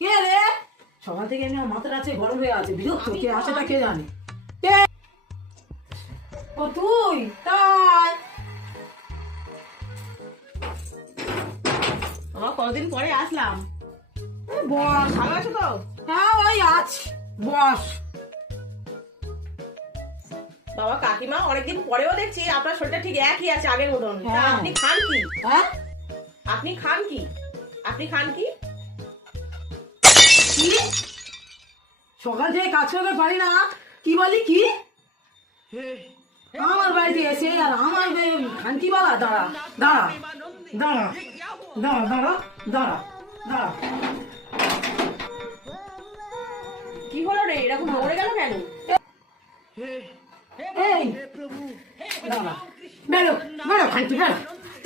কে রে? সকাল থেকে আমি মাথাটা আছে গরম হয়ে আছে, বিরক্ত। কে আসে তা কে জানে? ও তুই? তাই বাবা কতদিন পরে আসলাম। বস। ভালো আছো তো? হ্যাঁ ওই আছি, বস। বাবা কাকিমা অনেকদিন পরেও দেখছি আপনার শরীরটা ঠিক একই আছে আগের মতন। তা হ্যাঁ। আপনি খান কি? হ্যাঁ আপনি খান কি? আপনি খান কি? কি? সকাল থেকে কাজ করতে পারি না, কি বলি? কি আমার বাড়িতে এসে আর আমার খানকি বলা? দাঁড়া দাঁড়া দাঁড়া দাঁড়া দাঁড়া দাঁড়া দাঁড়া। কি হলো রে, এরকম দৌড়ে গেল কেন? এই দাঁড়া, বেরো বেরো খানকি, বেরো